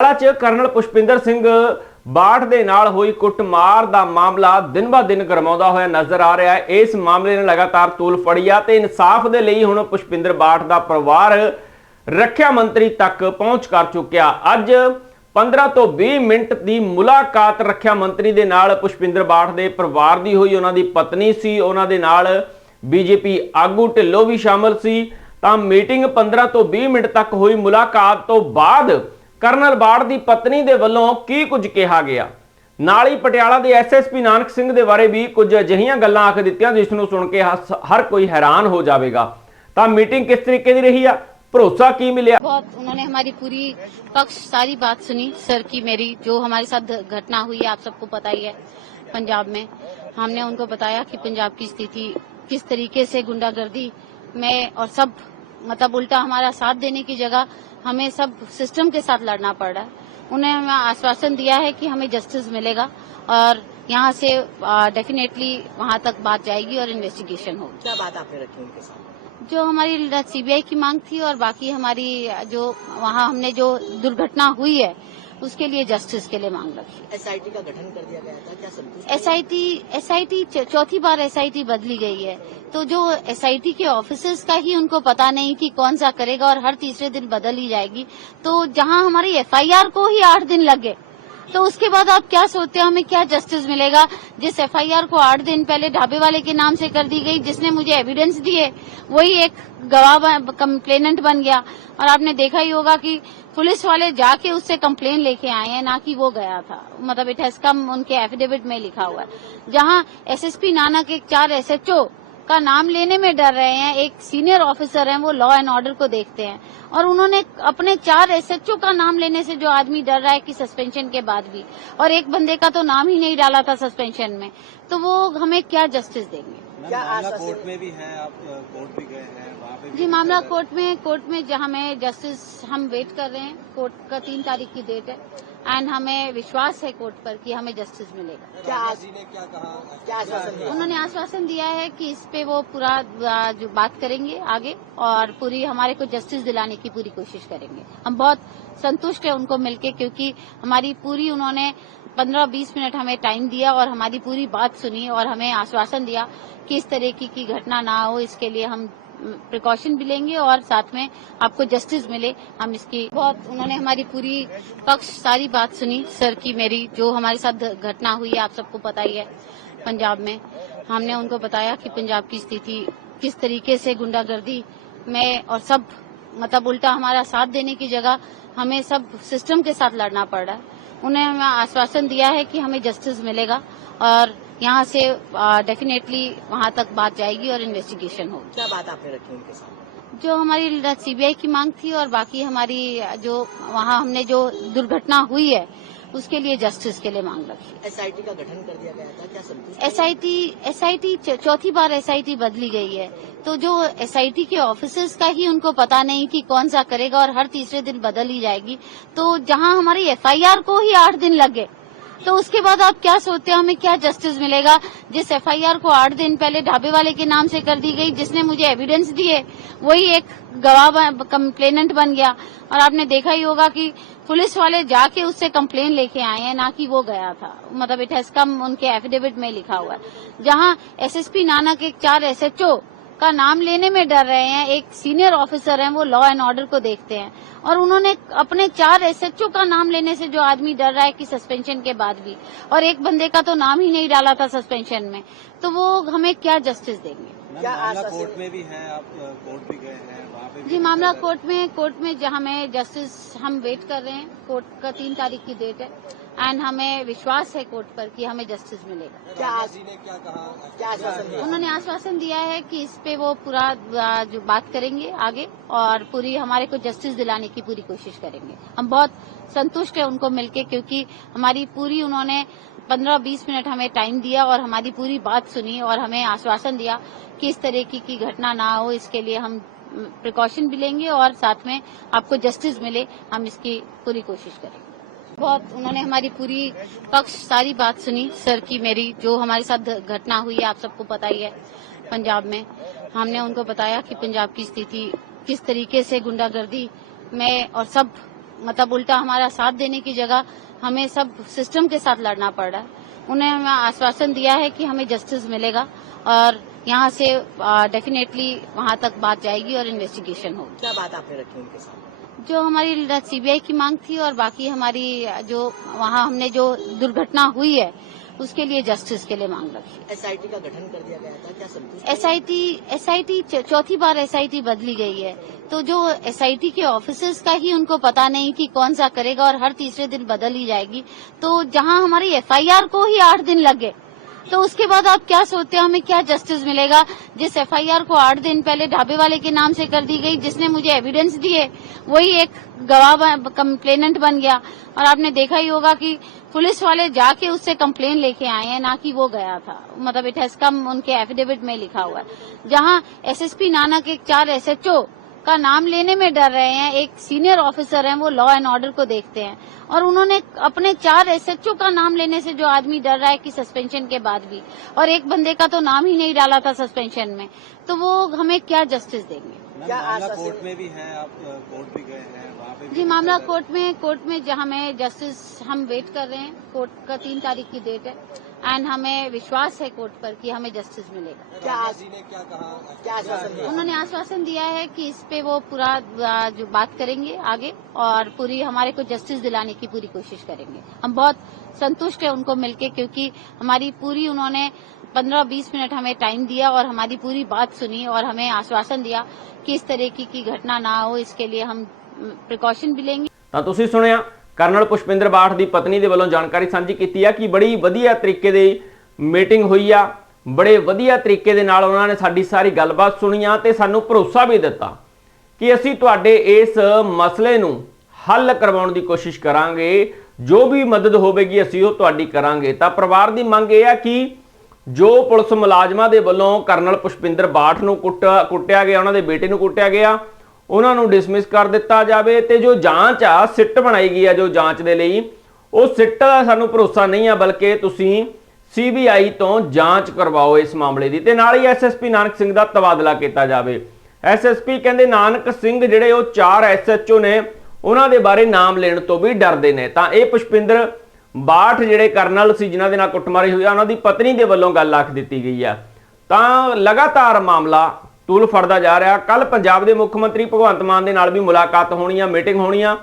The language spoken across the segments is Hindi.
ਚ ਕਰਨਲ ਪੁਸ਼ਪਿੰਦਰ ਸਿੰਘ ਬਾਠ ਦੇ ਨਾਲ ਹੋਈ ਕੁੱਟਮਾਰ ਦਾ ਮਾਮਲਾ ਦਿਨ ਬਾ ਦਿਨ ਗਰਮਾਉਂਦਾ ਹੋਇਆ ਨਜ਼ਰ ਆ ਰਿਹਾ ਹੈ। ਇਸ ਮਾਮਲੇ ਨੇ ਲਗਾਤਾਰ ਤੂਲ ਫੜੀ ਆ ਤੇ ਇਨਸਾਫ ਦੇ ਲਈ ਹੁਣ ਪੁਸ਼ਪਿੰਦਰ ਬਾਠ ਦਾ ਪਰਿਵਾਰ ਰੱਖਿਆ ਮੰਤਰੀ ਤੱਕ ਪਹੁੰਚ ਕਰ ਚੁੱਕਿਆ। ਅੱਜ 15 ਤੋਂ 20 ਮਿੰਟ ਦੀ ਮੁਲਾਕਾਤ ਰੱਖਿਆ ਮੰਤਰੀ ਦੇ ਨਾਲ ਪੁਸ਼ਪਿੰਦਰ ਬਾਠ ਦੇ ਪਰਿਵਾਰ ਦੀ ਹੋਈ। ਉਹਨਾਂ ਦੀ ਪਤਨੀ ਸੀ, ਉਹਨਾਂ ਦੇ ਨਾਲ ਬੀਜੇਪੀ ਆਗੂ ਢਿੱਲੋਂ ਵੀ ਸ਼ਾਮਲ ਸੀ। ਤਾਂ ਮੀਟਿੰਗ 15 ਤੋਂ 20 ਮਿੰਟ ਤੱਕ ਹੋਈ। ਮੁਲਾਕਾਤ ਤੋਂ ਬਾਅਦ ਕਰਨਲ ਬਾਠ ਦੀ ਪਤਨੀ ਦੇ ਵੱਲੋਂ ਕੀ ਕੁਝ ਕਿਹਾ ਗਿਆ, ਨਾਲ ਹੀ ਪਟਿਆਲਾ ਦੇ ਐਸਐਸਪੀ ਨਾਨਕ ਸਿੰਘ ਦੇ ਬਾਰੇ ਵੀ ਕੁਝ ਅਜਿਹੀਆਂ ਗੱਲਾਂ ਆਖ ਦਿੱਤੀਆਂ ਜਿਸ ਨੂੰ ਸੁਣ ਕੇ हर कोई हैरान हो जाएगा। तो मीटिंग किस तरीके की रही है, भरोसा की मिला? बहुत उन्होंने हमारी पूरी पक्ष सारी बात सुनी सर की मेरी, जो हमारे साथ घटना हुई है आप सबको पता ही है पंजाब में। हमने उनको बताया कि पंजाब की स्थिति किस तरीके से गुंडागर्दी में और सब मतलब उल्टा हमारा साथ देने की जगह हमें सब सिस्टम के साथ लड़ना पड़ रहा है। उन्हें हमें आश्वासन दिया है कि हमें जस्टिस मिलेगा और यहाँ से डेफिनेटली वहाँ तक बात जाएगी और इन्वेस्टिगेशन होगी। क्या बात आपने रखी उनके साथ? जो हमारी सीबीआई की मांग थी और बाकी हमारी जो वहाँ हमने जो दुर्घटना हुई है उसके लिए जस्टिस के लिए मांग रखी। एसआईटी का गठन कर दिया गया था, क्या संतुष्ट? एसआईटी चौथी बार एसआईटी बदली गई है, तो जो एसआईटी के ऑफिसर्स का ही उनको पता नहीं कि कौन सा करेगा और हर तीसरे दिन बदल ही जाएगी। तो जहां हमारी एफआईआर को ही 8 दिन लग गए, तो उसके बाद आप क्या सोचते हो हमें क्या जस्टिस मिलेगा? जिस एफआईआर को 8 दिन पहले ढाबे वाले के नाम से कर दी गई, जिसने मुझे एविडेंस दिए, वही एक गवाह कंप्लेनेंट बन गया। और आपने देखा ही होगा कि पुलिस वाले जाके उससे कंप्लेन लेके आए हैं, ना कि वो गया था। मतलब इट हैज कम उनके एफिडेविट में लिखा हुआ है। जहां एसएसपी नानक एक 4 एसएचओ का नाम लेने में डर रहे हैं, एक सीनियर ऑफिसर हैं, वो लॉ एंड ऑर्डर को देखते हैं, और उन्होंने अपने 4 एसएचओ का नाम लेने से जो आदमी डर रहा है कि सस्पेंशन के बाद भी, और एक बंदे का तो नाम ही नहीं डाला था सस्पेंशन में, तो वो हमें क्या जस्टिस देंगे? क्या मामला कोर्ट में भी है, आप कोर्ट भी गए हैं वहाँ पे जी मामला कोर्ट में जहाँ हमें जस्टिस हम वेट कर रहे हैं। कोर्ट का 3 तारीख की डेट है एंड हमें विश्वास है कोर्ट पर कि हमें जस्टिस मिलेगा। क्या राजा जी ने क्या कहा, क्या आश्वासन दिया? उन्होंने आश्वासन दिया है कि इस पे वो पूरा जो बात करेंगे आगे और पूरी हमारे को जस्टिस दिलाने की पूरी कोशिश करेंगे। हम बहुत संतुष्ट है उनको मिलके, क्योंकि हमारी पूरी उन्होंने 15-20 मिनट हमें टाइम दिया और हमारी पूरी बात सुनी और हमें आश्वासन दिया कि इस तरह की घटना ना हो, इसके लिए हम प्रिकॉशन भी लेंगे और साथ में आपको जस्टिस मिले, हम इसकी बहुत उन्होंने हमारी पूरी पक्ष सारी बात सुनी सर की मेरी, जो हमारे साथ घटना हुई है आप सबको पता ही है पंजाब में। हमने उनको बताया कि पंजाब की स्थिति किस तरीके से गुंडागर्दी में और सब मतलब उल्टा हमारा साथ देने की जगह हमें सब सिस्टम के साथ लड़ना पड़ रहा है। उन्हें हमें आश्वासन दिया है कि हमें जस्टिस मिलेगा और यहाँ से डेफिनेटली वहाँ तक बात जाएगी और इन्वेस्टिगेशन होगी। क्या बात आपने रखी उनके साथ? जो हमारी सीबीआई की मांग थी और बाकी हमारी जो वहाँ हमने जो दुर्घटना हुई है उसके लिए जस्टिस के लिए मांग रखी। एसआईटी का गठन कर दिया गया था, क्या संतुष्ट? एसआईटी चौथी बार एसआईटी बदली गई है, तो जो एसआईटी के ऑफिसर्स का ही उनको पता नहीं कि कौन सा करेगा और हर तीसरे दिन बदल ही जाएगी। तो जहां हमारी एफआईआर को ही 8 दिन लग गए, तो उसके बाद आप क्या सोचते हो हमें क्या जस्टिस मिलेगा? जिस एफआईआर को 8 दिन पहले ढाबे वाले के नाम से कर दी गई, जिसने मुझे एविडेंस दिए, वही एक गवाह कंप्लेनेंट बन गया। और आपने देखा ही होगा कि पुलिस वाले जाके उससे कंप्लेन लेके आए हैं, ना कि वो गया था। मतलब इट हैज कम उनके एफिडेविट में लिखा हुआ है। जहाँ एसएसपी नानक एक 4 एसएचओ का नाम लेने में डर रहे हैं, एक सीनियर ऑफिसर हैं, वो लॉ एंड ऑर्डर को देखते हैं, और उन्होंने अपने 4 एसएचओ का नाम लेने से जो आदमी डर रहा है कि सस्पेंशन के बाद भी, और एक बंदे का तो नाम ही नहीं डाला था सस्पेंशन में, तो वो हमें क्या जस्टिस देंगे? क्या मामला आश्वासन? कोर्ट में भी है, आप कोर्ट भी गए हैं वहाँ पे जी मामला कोर्ट में जहाँ हमें जस्टिस हम वेट कर रहे हैं। कोर्ट का 3 तारीख की डेट है एंड हमें विश्वास है कोर्ट पर कि हमें जस्टिस मिलेगा। क्या राजा जी ने क्या कहा, क्या आश्वासन दिया? उन्होंने आश्वासन दिया है कि इस पे वो पूरा जो बात करेंगे आगे और पूरी हमारे को जस्टिस दिलाने की पूरी कोशिश करेंगे। हम बहुत संतुष्ट है उनको मिलके, क्योंकि हमारी पूरी उन्होंने 15-20 मिनट हमें टाइम दिया और हमारी पूरी बात सुनी और हमें आश्वासन दिया कि इस तरह की घटना ना हो, इसके लिए हम प्रिकॉशन भी लेंगे और साथ में आपको जस्टिस मिले, हम इसकी पूरी कोशिश करेंगे। बहुत उन्होंने हमारी पूरी पक्ष सारी बात सुनी सर की मेरी, जो हमारे साथ घटना हुई है आप सबको पता ही है पंजाब में। हमने उनको बताया कि पंजाब की स्थिति किस तरीके से गुंडागर्दी में और सब मतलब उल्टा हमारा साथ देने की जगह हमें सब सिस्टम के साथ लड़ना पड़ रहा है। उन्हें हमें आश्वासन दिया है कि हमें जस्टिस मिलेगा और यहाँ से डेफिनेटली वहाँ तक बात जाएगी और इन्वेस्टिगेशन होगी। क्या बात आपने रखी उनके साथ? जो हमारी सीबीआई की मांग थी और बाकी हमारी जो वहाँ हमने जो दुर्घटना हुई है उसके लिए जस्टिस के लिए मांग रखी। एसआईटी का गठन कर दिया गया था, क्या संतुष्ट? एसआईटी चौथी बार एसआईटी बदली गई है, तो जो एसआईटी के ऑफिसर्स का ही उनको पता नहीं कि कौन सा करेगा और हर तीसरे दिन बदल ही जाएगी। तो जहां हमारी एफआईआर को ही 8 दिन लगे तो उसके बाद आप क्या सोचते हो हमें क्या जस्टिस मिलेगा? जिस एफआईआर को 8 दिन पहले ढाबे वाले के नाम से कर दी गई, जिसने मुझे एविडेंस दिए, वही एक गवाह कंप्लेनेंट बन गया। और आपने देखा ही होगा कि पुलिस वाले जाके उससे कंप्लेन लेके आए हैं, ना कि वो गया था। मतलब इट हैज कम उनके एफिडेविट में लिखा हुआ है। जहां एसएसपी नानक एक 4 एसएचओ का नाम लेने में डर रहे हैं, एक सीनियर ऑफिसर हैं, वो लॉ एंड ऑर्डर को देखते हैं, और उन्होंने अपने 4 एसएचओ का नाम लेने से जो आदमी डर रहा है कि सस्पेंशन के बाद भी, और एक बंदे का तो नाम ही नहीं डाला था सस्पेंशन में, तो वो हमें क्या जस्टिस देंगे? क्या मामला आश्वासन? कोर्ट में भी है, आप कोर्ट भी गए हैं, वहाँ पे भी जी, मामला कोर्ट में जहां हमें जस्टिस हम वेट कर रहे हैं। कोर्ट का 3 तारीख की डेट है एंड हमें विश्वास है कोर्ट पर कि हमें जस्टिस मिलेगा। क्या राजा जी ने क्या कहा? क्या आश्वासन दिया? उन्होंने आश्वासन दिया है कि इस पे वो पूरा जो बात करेंगे आगे और पूरी हमारे को जस्टिस दिलाने की पूरी कोशिश करेंगे। हम बहुत संतुष्ट है उनको मिलके, क्योंकि हमारी पूरी उन्होंने 15-20 मिनट हमें टाइम दिया और हमारी पूरी बात सुनी और हमें आश्वासन दिया कि इस तरह की घटना ना हो, इसके लिए हम प्रिकॉशन भी लेंगे। ਤਾਂ ਤੁਸੀਂ ਸੁਣਿਆ ਕਰਨਲ ਪੁਸ਼ਪਿੰਦਰ ਬਾਠ ਦੀ ਪਤਨੀ ਦੇ ਵੱਲੋਂ ਜਾਣਕਾਰੀ ਸਾਂਝੀ ਕੀਤੀ ਆ ਕਿ ਬੜੀ ਵਧੀਆ ਤਰੀਕੇ ਦੀ ਮੀਟਿੰਗ ਹੋਈ ਆ, ਬੜੇ ਵਧੀਆ ਤਰੀਕੇ ਦੇ ਨਾਲ ਉਹਨਾਂ ਨੇ ਸਾਡੀ ਸਾਰੀ ਗੱਲਬਾਤ ਸੁਣੀ ਆ ਤੇ ਸਾਨੂੰ ਭਰੋਸਾ ਵੀ ਦਿੱਤਾ ਕਿ ਅਸੀਂ ਤੁਹਾਡੇ ਇਸ ਮਸਲੇ ਨੂੰ ਹੱਲ ਕਰਵਾਉਣ ਦੀ ਕੋਸ਼ਿਸ਼ ਕਰਾਂਗੇ, ਜੋ ਵੀ ਮਦਦ ਹੋਵੇਗੀ ਅਸੀਂ ਉਹ ਤੁਹਾਡੀ ਕਰਾਂਗੇ। ਤਾਂ ਪਰਿਵਾਰ ਦੀ ਮੰਗ ਇਹ ਆ ਕਿ ਜੋ ਪੁਲਿਸ ਮੁਲਾਜ਼ਮਾਂ ਦੇ ਵੱਲੋਂ ਕਰਨਲ ਪੁਸ਼ਪਿੰਦਰ ਬਾਠ ਨੂੰ ਕੁੱਟਿਆ ਗਿਆ, ਉਹਨਾਂ ਦੇ ਬੇਟੇ ਨੂੰ ਕੁੱਟਿਆ ਗਿਆ, ਉਹਨਾਂ ਨੂੰ ਡਿਸਮਿਸ ਕਰ ਦਿੱਤਾ ਜਾਵੇ ਤੇ ਜੋ ਜਾਂਚ ਆ ਸਿੱਟ ਬਣਾਈ ਗਈ ਆ ਜੋ ਜਾਂਚ ਦੇ ਲਈ, ਉਹ ਸਿੱਟ ਦਾ ਸਾਨੂੰ ਭਰੋਸਾ ਨਹੀਂ ਆ, ਬਲਕਿ ਤੁਸੀਂ ਸੀਬੀਆਈ ਤੋਂ ਜਾਂਚ ਕਰਵਾਓ ਇਸ ਮਾਮਲੇ ਦੀ ਤੇ ਨਾਲ ਹੀ ਐਸਐਸਪੀ ਨਾਨਕ ਸਿੰਘ ਦਾ ਤਬਾਦਲਾ ਕੀਤਾ ਜਾਵੇ। ਐਸਐਸਪੀ ਕਹਿੰਦੇ ਨਾਨਕ ਸਿੰਘ ਜਿਹੜੇ ਉਹ 4 ਐਸਐਚਓ ਨੇ, ਉਹਨਾਂ ਦੇ ਬਾਰੇ ਨਾਮ ਲੈਣ ਤੋਂ ਵੀ ਡਰਦੇ ਨੇ। ਤਾਂ ਇਹ ਪੁਸ਼ਪਿੰਦਰ ਬਾਠ ਜਿਹੜੇ ਕਰਨਲ ਸੀ ਜਿਨ੍ਹਾਂ ਦੇ ਨਾਲ ਕੁੱਟਮਾਰੀ ਹੋਈ ਆ, ਉਹਨਾਂ ਦੀ ਪਤਨੀ ਦੇ ਵੱਲੋਂ ਗੱਲ ਆਖ ਦਿੱਤੀ ਗਈ ਆ। ਤਾਂ ਲਗਾਤਾਰ ਮਾਮਲਾ ਤੂਲ ਫੜਦਾ ਜਾ ਰਿਹਾ। ਕੱਲ ਪੰਜਾਬ ਦੇ ਮੁੱਖ ਮੰਤਰੀ ਭਗਵੰਤ ਮਾਨ ਦੇ ਨਾਲ ਵੀ ਮੁਲਾਕਾਤ ਹੋਣੀ ਆ, ਮੀਟਿੰਗ ਹੋਣੀ ਆ।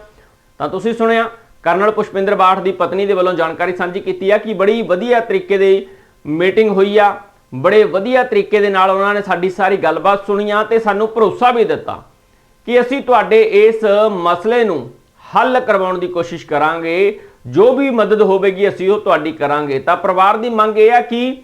ਤਾਂ ਤੁਸੀਂ ਸੁਣਿਆ ਕਰਨਲ ਪੁਸ਼ਪਿੰਦਰ ਬਾਠ ਦੀ ਪਤਨੀ ਦੇ ਵੱਲੋਂ ਜਾਣਕਾਰੀ ਸਾਂਝੀ ਕੀਤੀ ਆ ਕਿ ਬੜੀ ਵਧੀਆ ਤਰੀਕੇ ਦੀ ਮੀਟਿੰਗ ਹੋਈ ਆ, ਬੜੇ ਵਧੀਆ ਤਰੀਕੇ ਦੇ ਨਾਲ ਉਹਨਾਂ ਨੇ ਸਾਡੀ ਸਾਰੀ ਗੱਲਬਾਤ ਸੁਣੀ ਆ ਤੇ ਸਾਨੂੰ ਭਰੋਸਾ ਵੀ ਦਿੱਤਾ ਕਿ ਅਸੀਂ ਤੁਹਾਡੇ ਇਸ ਮਸਲੇ ਨੂੰ ਹੱਲ ਕਰਵਾਉਣ ਦੀ ਕੋਸ਼ਿਸ਼ ਕਰਾਂਗੇ, ਜੋ ਵੀ ਮਦਦ ਹੋਵੇਗੀ ਅਸੀਂ ਉਹ ਤੁਹਾਡੀ ਕਰਾਂਗੇ। ਤਾਂ ਪਰਿਵਾਰ ਦੀ ਮੰਗ ਇਹ ਆ ਕਿ